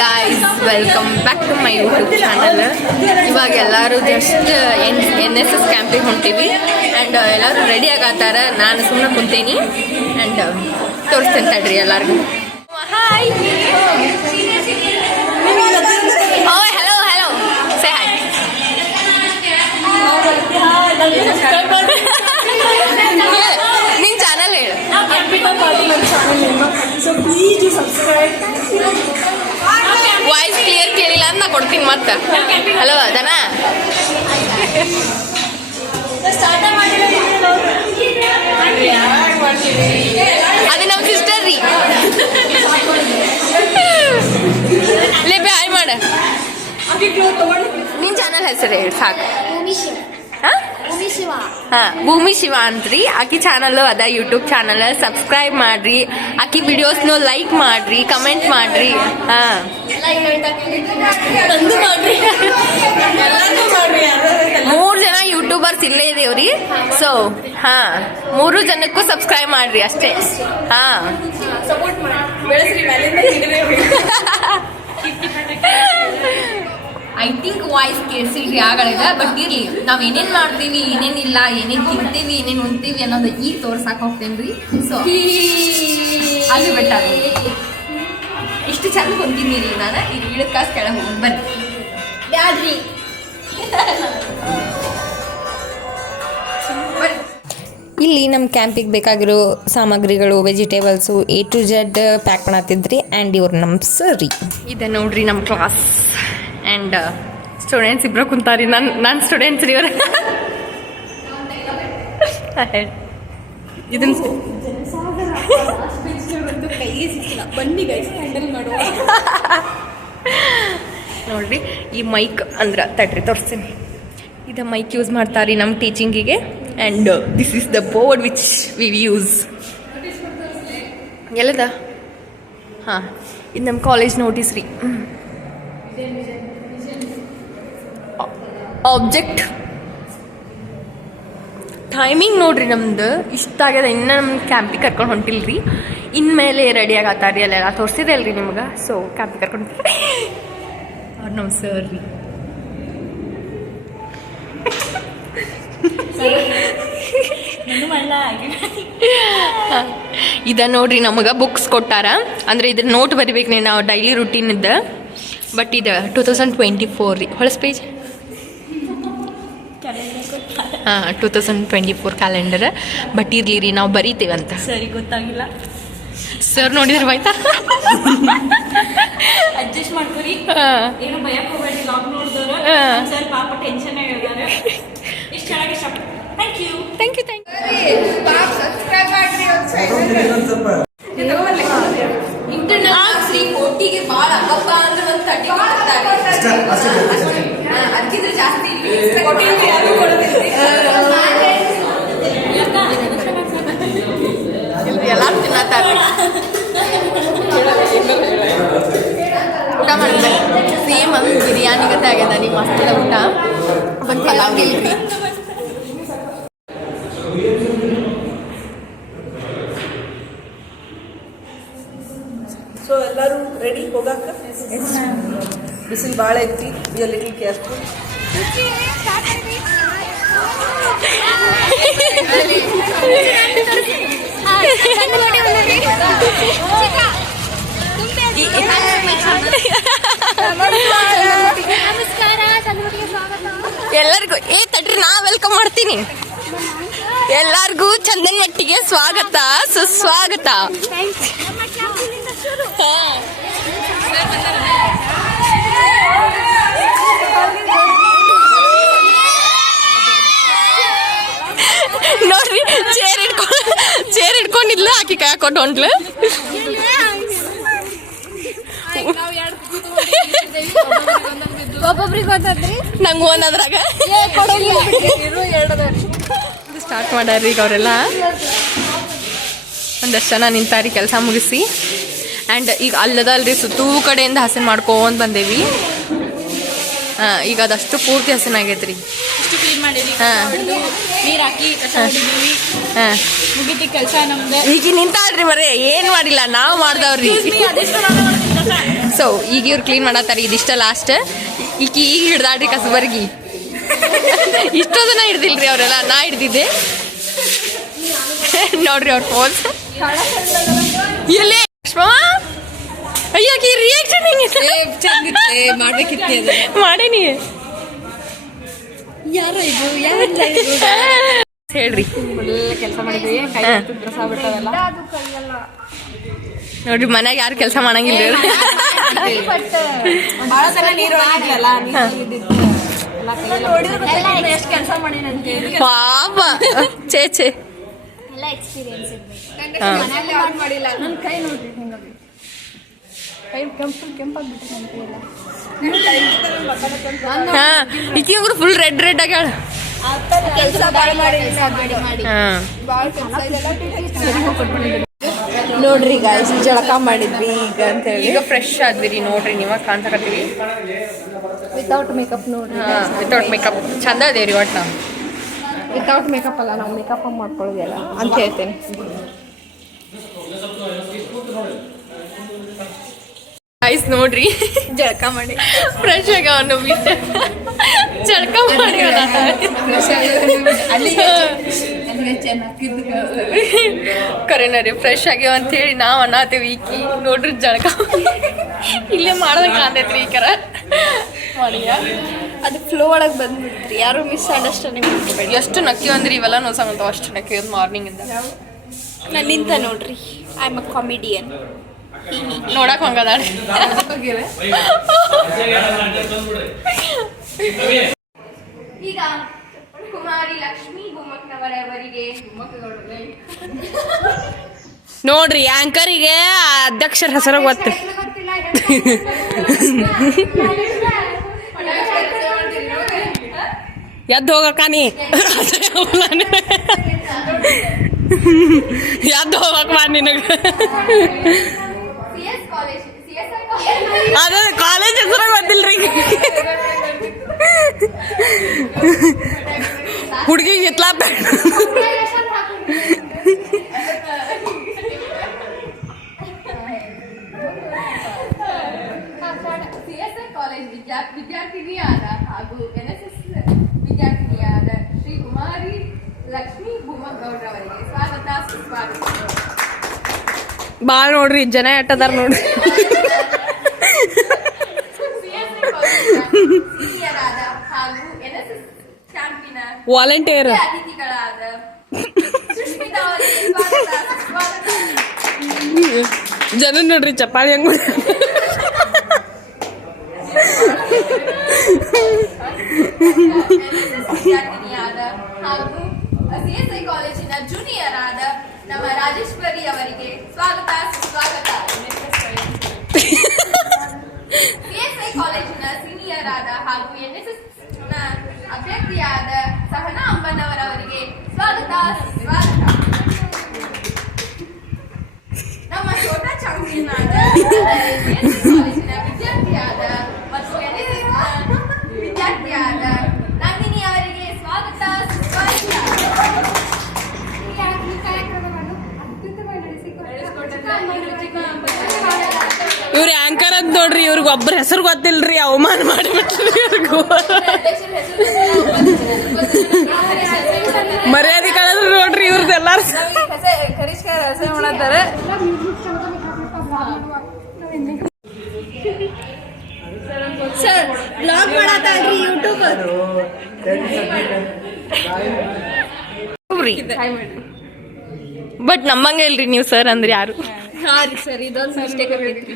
Guys, welcome back to my YouTube channel. ಇವಾಗ ಎಲ್ಲರೂ just NSS ಕ್ಯಾಂಪಿಗೆ ಹೊಂಟೀವಿ ಆ್ಯಂಡ್ ಎಲ್ಲರೂ ರೆಡಿ ಆಗತ್ತಾರ. ನಾನು ಸುಮ್ಮನೆ ಕುಂತೇನಿ ಆ್ಯಂಡ್ ತೋರಿಸ್ತೇನೆ ತಡ್ರಿ ಎಲ್ಲರಿಗೂ. ಹಾಯ್, ಓ ಹಲೋ ಹಲೋ, ಸೇ ಹಾಯ್. ನಿನ್ನ ಚಾನಲ್ ಹೇಳು. ವಾಯ್ಸ್ ಕ್ಲಿಯರ್ ಕೇಳಿಲ್ಲ ಅಂತ ನಾ ಕೊಡ್ತೀನಿ ಮತ್ತೆ. ಹಲೋ ದನಾ, ಅದು ನಮ್ಮ ಸಿಸ್ಟರ್ ರೀ. ಲೇಬೆ ಹಾಯ್ ಮಾಡ. ನಿನ್ನ ಚಾನಲ್ ಹೆಸರು ಹೇಳಿ ಸಾಕು. ಭೂಮಿ ಶಿವ ಅಂತ್ರಿ ಆಕಿ ಚಾನಲ್ ಅದ, ಯೂಟ್ಯೂಬ್ ಚಾನಲ್. ಸಬ್ಸ್ಕ್ರೈಬ್ ಮಾಡ್ರಿ, ಆಕಿ ವಿಡಿಯೋಸ್ನು ಲೈಕ್ ಮಾಡ್ರಿ, ಕಮೆಂಟ್ ಮಾಡ್ರಿ. ಮೂರು ಜನ ಯೂಟ್ಯೂಬರ್ಸ್ ಇಲ್ಲೇ ಇದೇವ್ರಿ. ಸೊ 3 ಜನಕ್ಕೂ ಸಬ್ಸ್ಕ್ರೈಬ್ ಮಾಡ್ರಿ ಅಷ್ಟೇ. ಐ ಥಿಂಕ್ ವಾಯ್ಸ್ ಕೇಳಿಸಿಲ್ರಿ ಆಗಳಿದ. ಬಟ್ ಇರ್ಲಿ, ನಾವ್ ಏನೇನ್ ಮಾಡ್ತೀವಿ, ಏನೇನಿಲ್ಲ, ಏನೇನ್ ತಿಂತೀವಿ, ಏನೇನ್ ಉಣ್ತೀವಿ ಅನ್ನೋದು ಈಗ ತೋರ್ಸಾಕ್ ಹೋಗ್ತೇನ್ರಿ. ಸೊ ಅಲ್ಲಿ ಬೆಟ್ಟ ಇಷ್ಟು ಚಂದ ಕುಂತಿದ್ದೀರಿ. ನಾನು ಈಗ ಇಳದ್ ಕಾಸು ಕೆಳಗೆ ಹೋಗಿ ಬನ್ನಿ ಬ್ಯಾಡ್ರಿ. ಇಲ್ಲಿ ನಮ್ಮ ಕ್ಯಾಂಪಿಗೆ ಬೇಕಾಗಿರೋ ಸಾಮಗ್ರಿಗಳು, vegetables A to Z pack ಮಾಡತ್ತಿದ್ರಿ. ಆ್ಯಂಡ್ ಇವ್ರು ನಮ್ಮ ಸರಿ. ಇದೆ ನೋಡ್ರಿ ನಮ್ಮ ಕ್ಲಾಸ್. ಆ್ಯಂಡ್ ಸ್ಟೂಡೆಂಟ್ಸ್ ಇಬ್ಬರು ಕುಂತಾರಿ. ನನ್ನ ಸ್ಟೂಡೆಂಟ್ಸ್ ರೀ ಇವರು. ಇದನ್ನ ನೋಡ್ರಿ, ಈ ಮೈಕ್ ಅಂದ್ರೆ ತಡ್ರಿ ತೋರಿಸ್ತೀನಿ. ಇದು ಮೈಕ್ ಯೂಸ್ ಮಾಡ್ತಾರೆ ನಮ್ಮ ಟೀಚಿಂಗಿಗೆ. And this is the board which we use. ಎಲ್ಲದ? ಹಾಂ, ಇದು ನಮ್ಮ ಕಾಲೇಜ್ ನೋಟಿಸ್ ರೀ. ಆಬ್ಜೆಕ್ಟ್ ಟೈಮಿಂಗ್ ನೋಡ್ರಿ ನಮ್ದು ಇಷ್ಟ ಆಗ್ಯದ. ಇನ್ನು ನಮ್ಮ ಕ್ಯಾಂಪಿಗೆ ಕರ್ಕೊಂಡು ಹೊಂಟಿಲ್ರಿ. ಇನ್ಮೇಲೆ ರೆಡಿ ಆಗತ್ತಾರಿ. ಅಲ್ಲೆಲ್ಲ ತೋರಿಸಿದೆ ಅಲ್ರಿ ನಿಮ್ಗೆ. ಸೊ ಕ್ಯಾಂಪಿಗೆ ಕರ್ಕೊಂಡು ಅವ್ರು ನಮ್ಮ ಸರ್ ರೀ. ಇದ ನೋಡ್ರಿ, ನಮಗೆ ಬುಕ್ಸ್ ಕೊಟ್ಟಾರ. ಅಂದ್ರೆ ಇದ್ರ ನೋಟ್ ಬರಿಬೇಕು ನಾವು ಡೈಲಿ ರುಟೀನ್ ಇದ್ದ. ಬಟ್ ಇದು 2024 ರೀ. ಹೊಳಸ್ ಪೇಜ್ 2024 ಕ್ಯಾಲೆಂಡರ್. ಬಟ್ ಇರ್ಲಿ ರೀ, ನಾವು ಬರೀತೇವಂತ. ಸರಿ, ಗೊತ್ತಾಗಿಲ್ಲ. ಸರ್ ನೋಡಿದ್ರೆ ಬಾಯ್ತಾ ಅಡ್ಜಸ್ಟ್ ಮಾಡ್ಕೊರಿ. ಏನು ಭಯಕ್ಕೆ ಹೋಗ್ಬೇಡಿ. ಲಾಗ್ ನೋಡಿದವರು ಸರ್ ಪಾಪ ಟೆನ್ಷನ್ ಆಗಿದ್ದಾರೆ. ಇಷ್ಟು ಚೆನ್ನಾಗಿ ಇಷ್ಟ. Thank you. ಸಬ್ಸ್ಕ್ರೈಬ್ ಮಾಡ್ರಿ. ಇಂಟರ್ನಲ್ ಶ್ರೀ ಕೋಟಿಗೆ ಭಾಳ ಹಬ್ಬ ಅಂದ್ರೆ ಒಂದು 30 ಅದಕ್ಕಿಂತ ಜಾಸ್ತಿ ಎಲ್ಲಾರು ತಿನ್ನತ್ತಾರ. ಊಟ ಮಾಡಿದ್ರೆ ಸೇಮ್ ಬಿರಿಯಾನಿ ಗತೆ ಆಗ್ಯದ ರೀ. ಮಸ್ತ್ ಊಟ. ಬಟ್ ಪಲಾವ್ ಇಲ್ರಿ. ಸೊ ಎಲ್ಲರೂ ರೆಡಿ ಹೋಗಾಕ? ಬಿಸಿಲು ಭಾಳ ಐತಿ. Be a little careful. ಎಲ್ಲರಿಗೂ ತಡ್ರಿ, ನಾ ವೆಲ್ಕಮ್ ಮಾಡ್ತೀನಿ. ಎಲ್ಲರಿಗೂ ಚಂದನ್ ಮಟ್ಟಿಗೆ ಸ್ವಾಗತ, ಸುಸ್ವಾಗತ. ನೋಡ್ರಿ, ಚೇರ್ ಹಿಡ್ಕೊಂಡಿದ್ಲು, ಆಕಿ ಕೈ ಹಾಕೊಂಡು ಹೊಂಟ್ಲು. ಒಬ್ಬೊಬ್ರಿಗೆ ಗೊತ್ತದ್ರಿ, ನಂಗೆ ಒಂದ್ರಾಗ ಸ್ಟಾರ್ಟ್ ಮಾಡ್ಯಾರ್ರಿ. ಈಗ ಅವರೆಲ್ಲ ಒಂದಷ್ಟು ಜನ ನಿಂತಾರಿ ಕೆಲಸ ಮುಗಿಸಿ. ಆ್ಯಂಡ್ ಈಗ ಅಲ್ಲದಲ್ರಿ ಸುತ್ತೂ ಕಡೆಯಿಂದ ಹಸನ್ ಮಾಡ್ಕೊಂಡ್ ಬಂದೇವಿ. ಈಗ ಅದಷ್ಟು ಪೂರ್ತಿ ಹಸನಾಗೈತ್ರಿ. ಇಷ್ಟು ಕ್ಲೀನ್ ಮಾಡಿರಿ. ನೀರು ಹಾಕಿ ಮುಗಿತಿ ಕೆಲಸ ನಮ್ದು. ಈಗ ನಿಂತಾಳ್ರಿ, ಬರೇ ಏನ್ ಮಾಡಿಲ್ಲ, ನಾವು ಮಾಡ್ದವ್ರಿ. ಸೊ ಈಗ ಇವ್ರು ಕ್ಲೀನ್ ಮಾಡತ್ತಾರ, ಇದಿಷ್ಟ ಲಾಸ್ಟ್. ಈಗ ಹಿಡ್ದಾಡ್ರಿ ಕಸಬರ್ಗಿ. ಇಷ್ಟೋ ಜನ ಹಿಡ್ದಿಲ್ರಿ ಅವರೆಲ್ಲ, ನಾ ಹಿಡ್ದಿದ್ದೆ. ನೋಡ್ರಿ ಅವ್ರ ಫೋನ್ ಎಲ್ಲಿ ಅಯ್ಯಾಕಿ ರಿಯಾಕ್ಷನ್ ಮಾಡೇನಿ. ಹೇಳ್ರಿ ಕೆಲಸ ಮಾಡಿದ್ವಿ, ನೋಡ್ರಿ ಮನ್ಯಾಗ ಯಾರು ಕೆಲಸ ಮಾಡಂಗಿಲ್ಲ. ಬಹಳ ಸಲ ನೀರು ಎಷ್ಟು ಕೆಲಸ ಮಾಡಿನಂತೆ ಪಾಪ ಚೇ ಎಲ್ಲ ಎಕ್ಸ್ಪೀರಿಯನ್ಸ್ ಮಾಡಿಲ್ಲ. ನನ್ನ ಕೈ ನೋಡ್ರಿ ಹಿಂಗಾಗಿ ಕೈ ಕೆಂಪಾಗ್ಬಿಟ್ಟು ನನ್ನ ಕೈ ಎಲ್ಲ. ಹಾ ಈಕಿಂಗ್ರು ಫುಲ್ ರೆಡ್ ಆಗ್ಯಾಳ. ಕೆಲಸ ಭಾಳ ಮಾಡಿ ಮಾಡಿ ನೋಡ್ರಿ ಗಾಯ್ಸ್, ಜಳಕ ಮಾಡಿದ್ವಿ ಈಗ ಅಂತ ಹೇಳಿ. ಈಗ ಫ್ರೆಶ್ ಆದ್ವಿ ನೋಡ್ರಿ, ನೀವ ಕಾಣ್ಸಕತ್ತೀವಿ ವಿತೌಟ್ ಮೇಕಪ್ ನೋಡ್ರಿ. ವಿತೌಟ್ ಮೇಕಪ್ ಚಂದ ಅದೇವ್ರಿ ಒಟ್ಟು. ನಾವು ವಿತೌಟ್ ಮೇಕಪ್ ಅಲ್ಲ, ನಾವು ಮೇಕಪ್ ಮಾಡ್ಕೊಳ್ಳೋದಿಲ್ಲ ಅಂತ ಹೇಳ್ತೇನೆ. ಐಸ್ ನೋಡ್ರಿ ಜಳಕ ಮಾಡಿ ಫ್ರೆಶ್ ಆಗ ಅವನು ಬಿಟ್ಟು ಜಳಕ ಮಾಡಿ ಕರೆನ ರೀ ಫ್ರೆಶ್ ಆಗ್ಯಾವ ಅಂತೇಳಿ ನಾವು ಅನ್ನತ್ತೇವಿ. ಈಕಿ ನೋಡ್ರಿ ಜಳಕ ಇಲ್ಲೇ ಮಾಡೋದಂಗೆ ಕಾಣ್ತೈತ್ರಿ ಈ ಕರ ಮಾಡಿಯ. ಅದು ಫ್ಲೋ ಒಳಗೆ ಬಂದ್ಬಿಡ್ತ್ರಿ, ಯಾರು ಮಿಸ್ ಅಂಡರ್ಸ್ಟ್ಯಾಂಡಿಂಗ್ ಮಾಡ್ಕೋಬೇಡಿ. ಎಷ್ಟು ನಕ್ಕಿ ಅಂದ್ರಿ ಇವೆಲ್ಲ ನೋಸಂತ ಅಷ್ಟು ನಕ್ಕಿ ಒಂದು ಮಾರ್ನಿಂಗಿಂದ. ನನ್ನಿಂತ ನೋಡ್ರಿ, ಐ ಆಮ್ ಅ ಕಾಮಿಡಿಯನ್. ನೋಡಕ್ ಹಂಗದಾಳೆ. ಈಗ ಕುಮಾರಿ ಲಕ್ಷ್ಮೀ ಗುಮ್ಮಕ್ಕನವರವರಿಗೆ ನೋಡ್ರಿ ಆಂಕರಿಗೆ ಅಧ್ಯಕ್ಷರ ಹೆಸರು ಗೊತ್ತು. ಎದ್ದು ಹೋಗಕ್ಕ ನೀ ಎದ್ದು ಹೋಗಕ್ ಬಾ ನಿನಗ. ಅದ ಕಾಲೇಜ್ ಹೆಸರು ಗೊತ್ತಿಲ್ರಿ ಹುಡುಗಿಗೆ ಇತ್ಲಾ ಕಾಲೇಜ್ ವಿದ್ಯಾರ್ಥಿನಿಯಾದ ಹಾಗೂ NSS ವಿದ್ಯಾರ್ಥಿನಿಯಾದ ಶ್ರೀ ಕುಮಾರಿ ಲಕ್ಷ್ಮೀ ಭೂಮಗೌಡ್ರವರಿಗೆ ಸ್ವಾಗತ ಸುಸ್ವಾಗತ. ಬಾಳ ನೋಡ್ರಿ ಜನ ಎಟ್ಟದಾರ ನೋಡ್ರಿ. ಹಿರಿಯರಾದ ಹಾಗೂ NSS ಚಾಂಪಿಯನ್ ವಾಲಂಟಿಯರ್ ಅತಿಥಿಗಳಾದ ಸುಷ್ಮಿತಾ ಅವರಿಗೆ ಸ್ವಾಗತ ಸುಸ್ವಾಗತ. ಜನ ನೋಡ್ರಿ ಚಪ್ಪಾಳಿ ಹಂಗ ವಿದ್ಯಾರ್ಥಿನಿಯಾದ ಹಾಗೂ CSI ಕಾಲೇಜಿನ ಜೂನಿಯರ್ ಆದ ನಮ್ಮ ರಾಜೇಶ್ವರಿ ಅವರಿಗೆ ಸ್ವಾಗತ ಸುಸ್ವಾಗತ. CSI ಕಾಲೇಜಿನ ಸೀನಿಯರ್ ಆದ ಹಾಗೂ NSS ನ ಅಭ್ಯರ್ಥಿಯಾದ ಸಹನಾ ಅಂಬನವರವರಿಗೆ ಸ್ವಾಗತ ಸುಸ್ವಾಗತ. ನಮ್ಮ ಛೋಟಾ ಚಾಂಪಿಯನ್ ಆದ ಕಾಲೇಜಿನ ವಿದ್ಯಾರ್ಥಿಯಾದ ಮತ್ತು NSS ನ ವಿದ್ಯಾರ್ಥಿಯಾದ ನಂದಿನಿ ಅವರಿಗೆ ಸ್ವಾಗತ ಸುಸ್ವಾಗತ. ಇವ್ರ ಆಂಕರ್ ಅಂತ ನೋಡ್ರಿ, ಇವ್ರಿಗೆ ಒಬ್ಬರ ಹೆಸರು ಗೊತ್ತಿಲ್ರಿ, ಅವಮಾನ ಮಾಡಿಬಿಟ್ರಿ ಇವ್ರಿಗೂ. ಮರ್ಯಾದೆ ಕಳೆದ್ರು ನೋಡ್ರಿ ಇವ್ರದ್ದು ಎಲ್ಲಾರು. ಮಾಡತ್ತಾರೆ. ಸರ್ ಬ್ಲಾಗ್ ಮಾಡತ್ತಾಳ್ರಿ ಯೂಟ್ಯೂಬ್. ಬಟ್ ನಮ್ಮಂಗ ಇಲ್ರಿ ನೀವು ಸರ್ ಅಂದ್ರೆ ಯಾರು. ಹಾ ರೀ ಸರ್, ಇದೊಂದು ಮಿಸ್ಟೇಕ್ ಆಗೈತ್ರಿ.